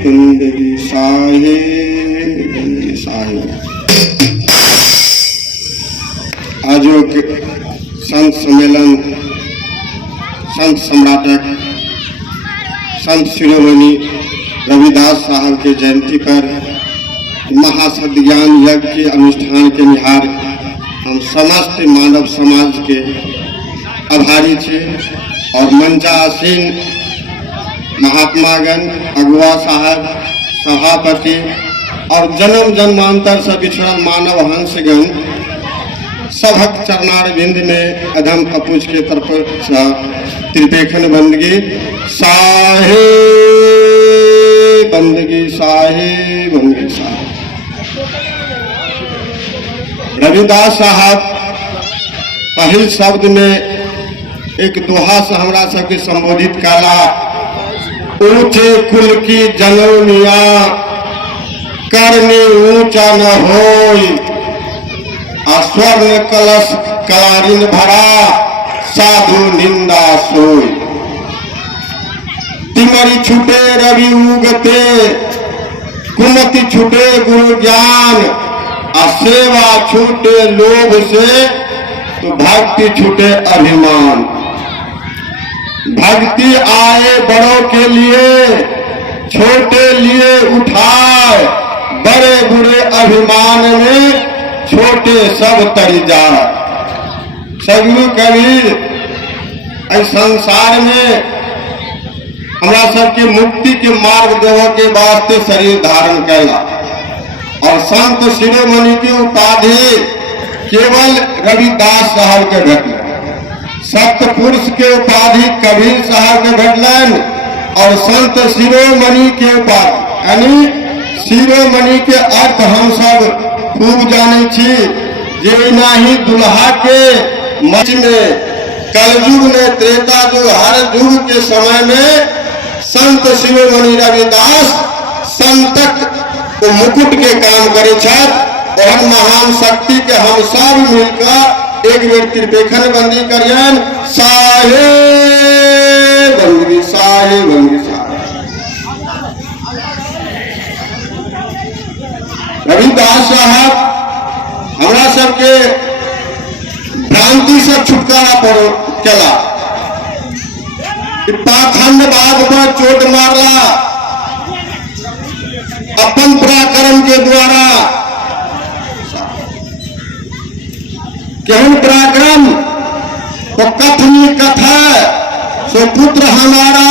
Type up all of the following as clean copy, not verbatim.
बंदगी साहे आजो के संत सम्मेलन संत सम्राटक संत शिरोमणि रविदास साहब के जयंती पर महासत्य ज्ञान यज्ञ के अनुष्ठान के निहार हम समस्त मानव समाज के आभारी थे और मंचासीन महात्मागण अगुआ साहब सभापति और जन्म जन्मांतर से बिछड़ल मानव हंसगण सबक चरणारविंद में अधम अपूज के तरफ त्रिपेखन बंदगी साहे बंदगी साहे बंदगी साहे। रविदास साहब पहल शब्द में एक दोहा से हमरा सबके संबोधित काला, ऊंचे कुल की जनौनिया करनी ऊंचा न होई, स्वर्ण कलश कलारिन भरा साधु निंदा सोई। तिमरी छूटे रवि उगते कुमति छूटे गुरु ज्ञान, सेवा छूटे लोभ से तो भक्ति छूटे अभिमान। भक्ति आए बड़ों के लिए छोटे लिए उठाए, बड़े बुरे अभिमान में छोटे सब तरी जाए। सदगुरु कबीर इस संसार में हमरा सबके मुक्ति के मार्ग देव के वास्ते शरीर धारण कैला और संत शिरोमणि की उपाधि केवल रविदास साहब के भेटल, सप्तपुरुष के उपाधि कबीर साहब के भेटलन और संत शिरोमणि के उपाधि यानी शिरोमणि के अर्थ हम सब खूब जाने छी। जे नाही दुल्हा के मच में कलयुग में त्रेता युग हर युग के समय में संत शिरोमणि रविदास संतक तो मुकुट के काम करे छत और महान शक्ति के हम सब मिलकर एक बेर त्रिपेखन बंदी करियन साहे बंदगी साहे बंदगी साहे। रविदास साहब हमरा सबके भ्रांति से छुटकारा चला, पाखंडवाद पर चोट मारला अपन पराक्रम के द्वारा। केहन पराक्रम तो कथनी कथा सो पुत्र हमारा,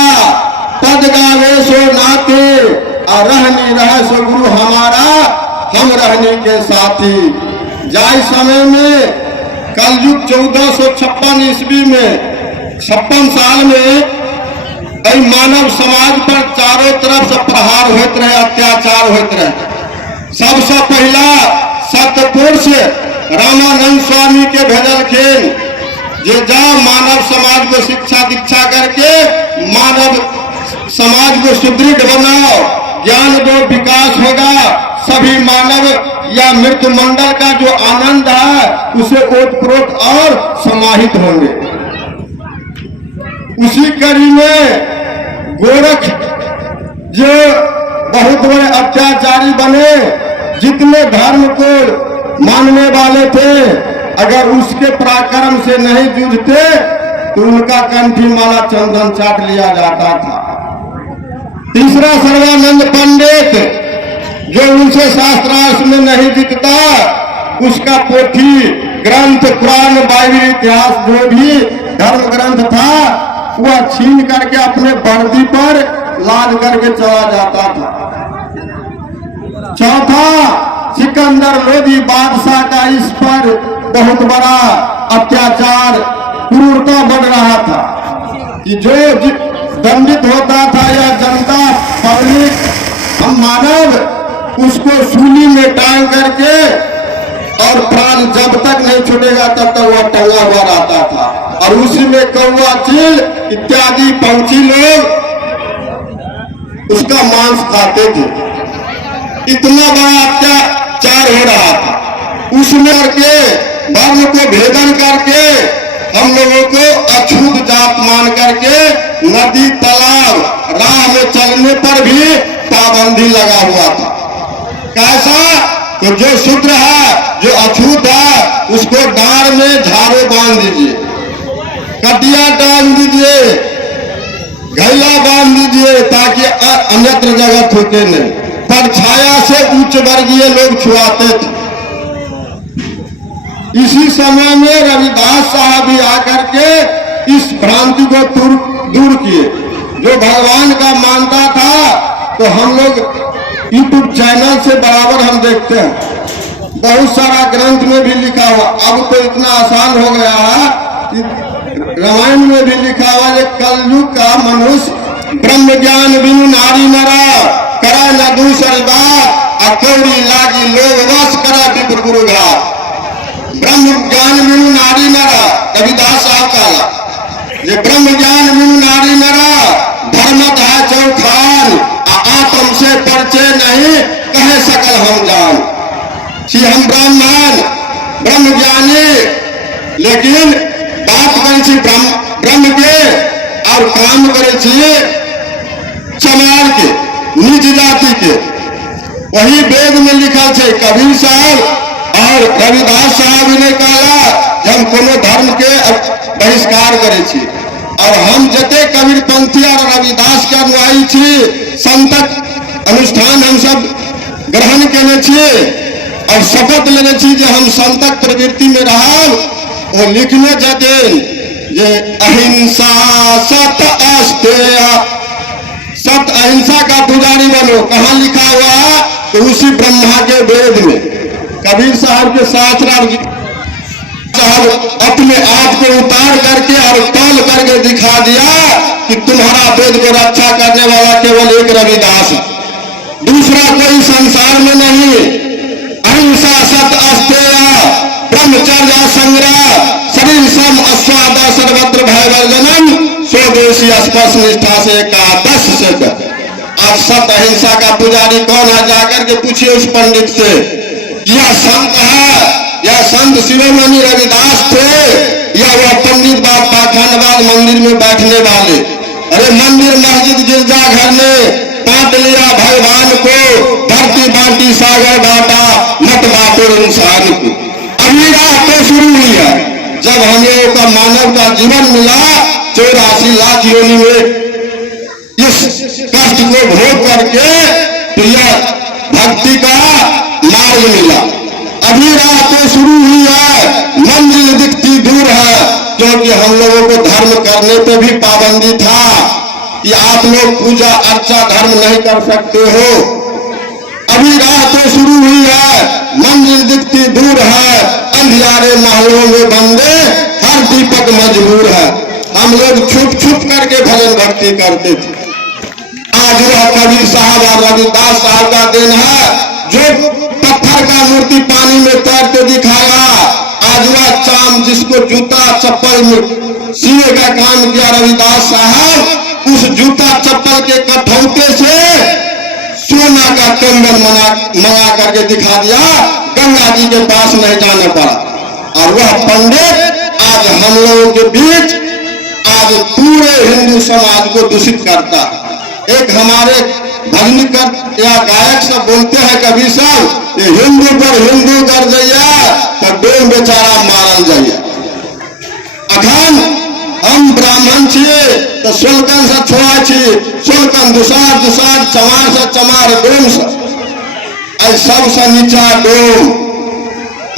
पद गावे सो नाते और रहनी रह सो गुरु हमारा, हम रहने के साथी। जाय समय में कलयुग 1456 ईस्वी में 56 साल में मानव समाज पर चारों तरफ से प्रहार होते रहे, अत्याचार होते रहे। सबसे पहला सतपुरुष रामानंद स्वामी के भेजलखिन जे जा मानव समाज को शिक्षा दीक्षा करके मानव समाज को सुदृढ़ बनाओ, ज्ञान जो विकास होगा सभी मानव या मृत्यु मंडल का जो आनंद है उसे ओतप्रोत और समाहित होंगे। उसी कड़ी में गोरख जो बहुत बड़े अत्याचारी बने, जितने धर्म को मानने वाले थे अगर उसके पराक्रम से नहीं जूझते तो उनका कंठी माला चंदन चाट लिया जाता था। तीसरा सर्वानंद पंडित जो उनसे शास्त्रार्थ में नहीं दिखता, उसका पोथी ग्रंथ पुराण बाइबल इतिहास जो भी धर्म ग्रंथ था वह छीन करके अपने वर्दी पर लाद करके चला जाता था। चौथा सिकंदर लोधी बादशाह का इस पर बहुत बड़ा अत्याचार क्रूरता बढ़ रहा था कि जो दंडित होता था या जनता पब्लिक हम मानव उसको सूली में टांग करके और प्राण जब तक नहीं छूटेगा तब तक वह टंगा हुआ रहता था। और उसी में कौवा चील इत्यादि पंछी लोग उसका मांस खाते थे। इतना बड़ा अत्याचार हो रहा था। उसमें करके वर्ण को भेदन करके हम लोगों को अछूत जात मान करके नदी तालाब राह में चलने पर भी पाबंदी लगा हुआ था। कैसा? तो जो शूद्र है, जो अछूत है, उसको डांड में झाड़ू बांध दीजिए, कटिया टांग दीजिए, घैला बांध दीजिए, ताकि अन्यत्र जगह थूके नहीं। परछाया से उच्च वर्गीय लोग छुआते थे। इसी समय में रविदास साहब भी आकर के इस भ्रांति को दूर किए। जो भगवान का मानता था, तो हम लोग यूट्यूब चैनल से बराबर हम देखते हैं, बहुत सारा ग्रंथ में भी लिखा हुआ। अब तो इतना आसान हो गया है कि रामायण में भी लिखा हुआ है, कलयुग का मनुष्य ब्रह्म ज्ञान बिनु नारी नरा, करा न दूसरी बात, अकौड़ी लागी लोग वश करा विप्र गुरु घात। ब्रह्म ज्ञान बिनु नारी नरा, रविदास साहब का ये ब्रह्म ज्ञान बिनु नारी नरा, धर्मत है चौखान, आत्म से परिचय नहीं, कहे सकल हम जान। कि हम ब्राह्मण ब्रह्म ज्ञानी, लेकिन बात करे ब्रह्म के और काम करे चमार के, निज जाति के। वही वेद में लिखा है। कबीर साहब और रविदास साहब ने कहा कि हम कोनो धर्म के बहिष्कार करे छी, और हम जते कबीर पंथी और रविदास के अनुयायी छी, संतक अनुष्ठान हम सब ग्रहण केने छिए और शपथ लेने छी जे हम संतक प्रवृत्ति में रहब। वो लिखने जतेन जे अहिंसा सत अस्तेय, सत अहिंसा का पुजारी बनो। कहाँ लिखा हुआ? तो उसी ब्रह्मा के वेद में। कबीर साहब के शास्त्रार्थ साहब अपने आप को उतार करके और तौल करके दिखा दिया कि तुम्हारा वेद को रक्षा करने वाला केवल एक रविदास है, दूसरा कोई संसार में नहीं। अहिंसा सत अस्तेय ब्रह्मचर्य संग्रह शरीर सम अस्वाद सर्वत्र भय वर्जनम स्वदेशी स्पर्श निष्ठा से एकादश से। आज सत अहिंसा का पुजारी कौन है? जाकर के पूछिए उस पंडित से, यह संत है, यह संत शिरोमणि रविदास थे, या वह पंडित बात पाखंडवाद मंदिर में बैठने वाले? अरे मंदिर मस्जिद गिरजाघर में बांट लिया भगवान को, धरती बांटी सागर बांटा, मत बांटो इंसान को। अभी रात तो शुरू हुई है, जब हम लोगों का मानव का जीवन मिला 84 लाख योनि में इस कष्ट को भोग करके, तो यह भक्ति का मार्ग मिला। अभी रात तो शुरू हुई है, मंजिल दिखती दूर है, क्योंकि हम लोगों को धर्म करने पे भी पाबंदी था कि आप लोग पूजा अर्चा धर्म नहीं कर सकते हो। अभी रात तो शुरू हुई है, मंजिल दिखती दूर है, अंधियारे महलों में बंदे हर दीपक मजबूर है। हम लोग छुप छुप करके भजन भक्ति करते थे। आज वह कबीर साहब और रविदास साहब का दिन है, जो पत्थर का मूर्ति पानी में तैरते दिखाया। आज वह चाम जिसको जूता चप्पल में सीने का काम किया रविदास साहब, उस जूता चप्पल के कठौते से सोना का कंगन मंगा करके दिखा दिया। गंगा जी के पास नहीं जाना पड़ा। और वह पंडित आज हम लोगों के बीच आज पूरे हिंदू समाज को दूषित करता है। एक हमारे भजनी कर या गायक सब बोलते हैं कभी सब, ये हिंदू पर हिंदू कर जाइए तो डोम बेचारा मारल जाइए। अखन हम ब्राह्मण छिए तो सोलकन से छोड़ा छी, सोलकन दुसार दुसार चमार से चमार डोम से सबसे नीचा डोम,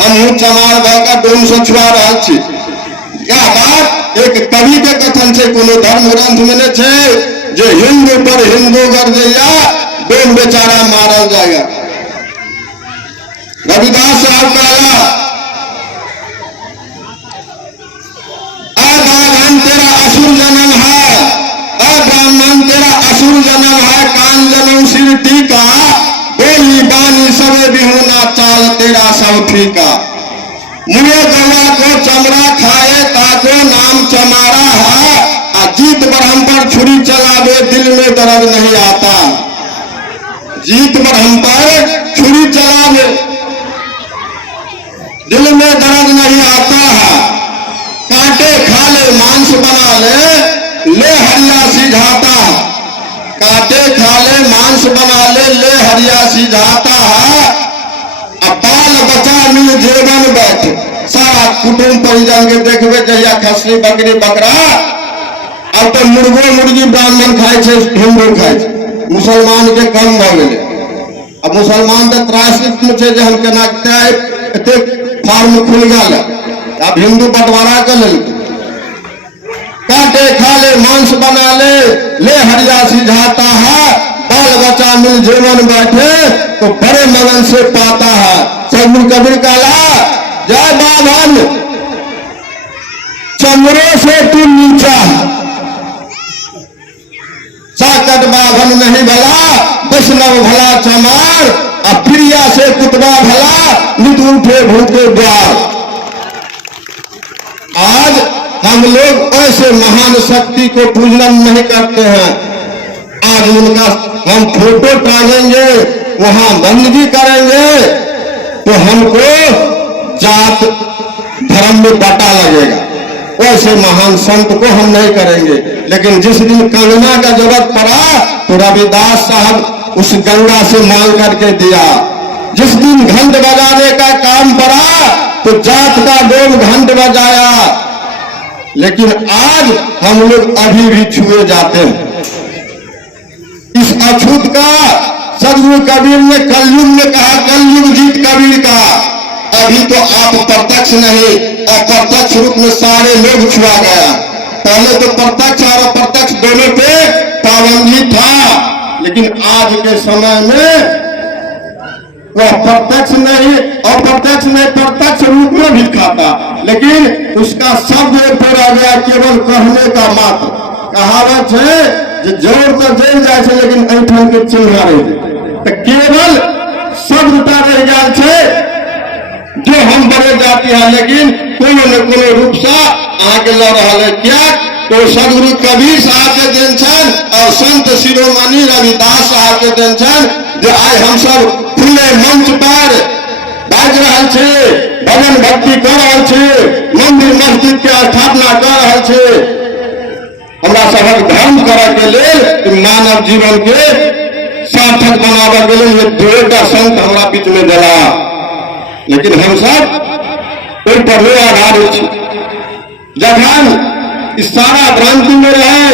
हम चमार भाई डोम से छुआ रहा छी। यह बात एक कवि के कथन से कोनो धर्म ग्रंथ में नहीं छे जो हिंदू पर हिंदू कर दिया डोम बेचारा मारल जाएगा। रविदास साहब का ब्राह्मण तेरा असुर जन्म है, ब्राह्मण तेरा असुर जन्म है, कान जन्म सिर टीका, बोली बानी सबे बिहुना चाल तेरा सब फीका। मुझे गवा को चमड़ा खाए ताको नाम चमारा है, जीत ब्रह्म पर छुरी चलावे दिल में दर्द नहीं आता। जीत ब्रह्म पर छुरी चलावे दिल में दर्द नहीं आता है। कांटे खा ले मांस बना ले, ले हरिया सिझाता। काटे खा ले मांस बना ले ले हरिया सिझाता है, अब बाल बचा मिल जीवन बैठे। सारा कुटुंब परिजन के देखबे जहिया खसरी बकरी बकरा, अब तो मुर्गो मुर्गी ब्राह्मण खाए छे, हिंदू खाए छे, मुसलमान के कम भ गेले। अब मुसलमान तो त्रासित में छे जे हम केना एते फार्म खुल गया, अब हिंदू बंटवारा कर लेलकै। काटे खा ले मांस बना ले ले हरिया सिझाता है, बाल बच्चा मिल जीवन बैठे तो बड़े मगन से पाता है। सदगुरु कबीर कहला जय बाभन चंद्रों से तू नीचा, साकट बाभन नहीं भला वैष्णव भला चमार, अब प्रिया से कुतबा भला नित उठे भूखे द्वार। आज हम लोग ऐसे महान शक्ति को पूजन नहीं करते हैं। आज उनका हम फोटो टांगेंगे, वहां बंदगी करेंगे तो हमको जात धर्म में बाटा लगेगा। वैसे महान संत को हम नहीं करेंगे। लेकिन जिस दिन कंगना का जरूरत पड़ा तो रविदास साहब उस गंगा से मांग करके दिया। जिस दिन घंट बजाने का काम पड़ा तो जात का लोग घंट बजाया। लेकिन आज हम लोग अभी भी छुए जाते हैं। इस अछूत का सदगुरु कबीर ने कलयुग में कहा, कलयुग जीत कबीर का। अभी तो आप प्रत्यक्ष नहीं, अप्रत्यक्ष रूप में सारे लोग छुआ गया। पहले तो प्रत्यक्ष और अप्रत्यक्ष दोनों पे पाबंदी था, लेकिन आज के समय में वह प्रत्यक्ष नहीं अप्रत्यक्ष नहीं प्रत्यक्ष रूप में भी खाता, लेकिन उसका शब्द पर आ गया केवल कहने का मात्र। कहावत है जो जोर तो जेल जाए छे लेकिन ऐठन के चिन्ह रहे, तो केवल शब्दता रह जाए छे जो हम बड़े जाती है, लेकिन कोनो न कोनो रूप से आगे लड़ रहा है। क्या तो सदगुरु कबीर साहब के दिन छन और संत शिरोमणि रविदास साहब के दिन छन, जो आज हम सब खुले मंच पर बाज रहा छे, भजन भक्ति कर रहा छे, मंदिर मस्जिद के स्थापना कर रहा छे। हमरा सबक धर्म करे के लिए मानव जीवन के सार्थक बनावे के लिए दूटा संत हमरा बीच में दिला, लेकिन हम सब ओहि पर नहीं आधारित छी। जखन इस सारा भ्रांति में रहे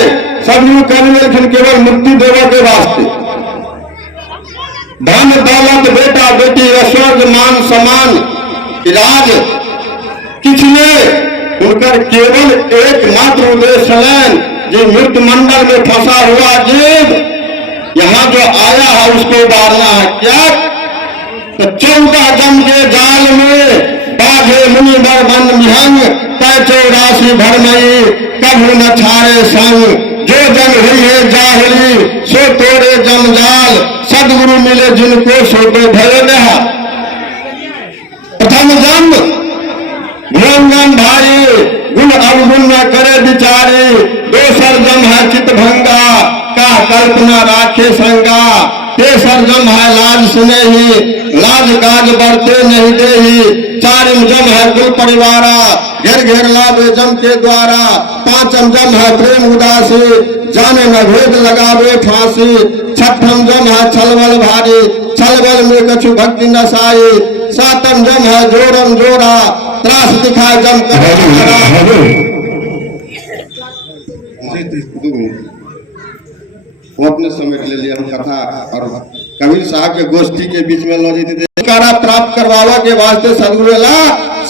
सब लोग कहने केवल मुक्ति देवे के वास्ते, धन दौलत बेटा बेटी ऐश्वर्य मान सम्मान इलाज किछ ने उनकर केवल एकमात्र उद्देश्य है जो मृत्यु मंडल में फंसा हुआ जीव यहाँ जो आया है उसको उबारना है। क्या तो 14 जम के जाल में बाघे मुनि बन विहंग तय 84 भरमई कभू न छारे संग, जो जन हुई है जाहिरी सो तोड़े जमजाल, सदगुरु मिले जिनको सो तो भय रहा। प्रथम जन्म भ्रंगन भारी गुण अवगुण न करे बिचारी, दोसर जम है चित भंगा का कल्पना राखे संगा, तेसर जम है लाज सुने ही लाज काज बरते नहीं दे ही, चारिम जम है कुल परिवारा घेर घेर लावे जम के द्वारा, पांचम जम है प्रेम उदासी जाने न भेद लगावे फांसी, छठम जम है छलबल भारी छलबल में कछु भक्ति नसाई, सातम जम है जोरम जोरा त्रास दिखाए जम वो अपने समय के लिए हम कथा और कबीर साहब के गोष्ठी के बीच में लौ छुटकारा प्राप्त करवावा के वास्ते सदगुरु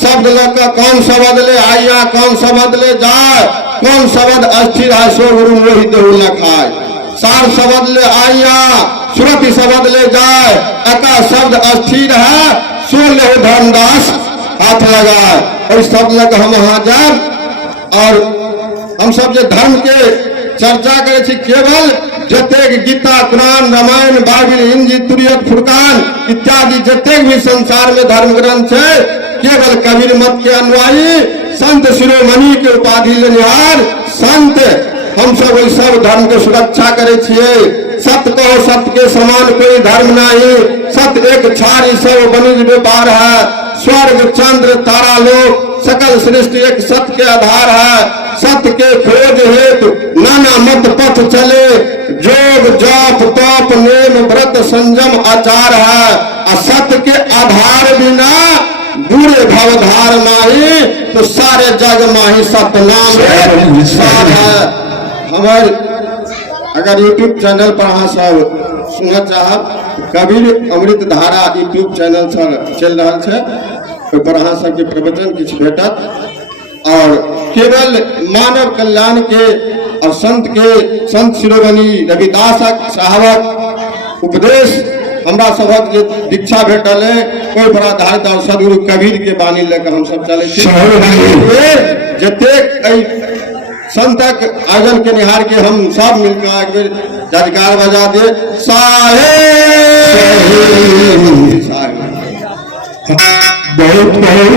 शब्द लगा कौन शब्द ले आइया कौन शब्द ले जाए, कौन शब्द अस्थिर है सो गुरु मोहित न खाए, सार शब्द ले आइया सुरति शब्द ले जाए, अका शब्द अस्थिर है सो ले धर्मदास हाथ लगाए। और शब्द लगा हम वहां जाए और हम सब जो धर्म के चर्चा करे छी केवल जतेक गीता कुरान रामायण बाइबिल हिंदी तुरियत फुरकान इत्यादि जतेक भी संसार में धर्म ग्रंथ है केवल कबीर मत के अनुयायी संत शिरोमणि के उपाधि लेनिहार संत हम सब वही सब धर्म के सुरक्षा करे छिए। सत्य कहो सत्य के समान कोई धर्म नहीं, सत्य एक छारी सब बनिज व्यापार है, स्वर्ग चंद्र तारा लोक सकल सृष्टि एक सत्य के आधार है, सत्य के खोज हेतु नाना मत पथ चले, जोग जाप तप नेम व्रत संयम आचार है, असत्य के आधार बिना बुरे भवधार माही, तो सारे जग माही सतनाम सार है। हमारे अगर यूट्यूब चैनल पर अहाँ सब सुनना चाहब, कबीर अमृत धारा यूट्यूब चैनल चल रहा है, ओहि पर अहाँ सबके प्रवचन किछु भेटत और केवल मानव कल्याण के और संत शिरोमणि रविदासक साहबक उपदेश हमरा सबक जे दीक्षा भेटल है, कोई बड़ा आधारित और सदगुरु कबीर के बानी लेकर हम सब चले जतेक संतक आयोजन के निहार के हम सब मिलकर एक बेर जयकार बजा दे साहेब। बहुत बहुत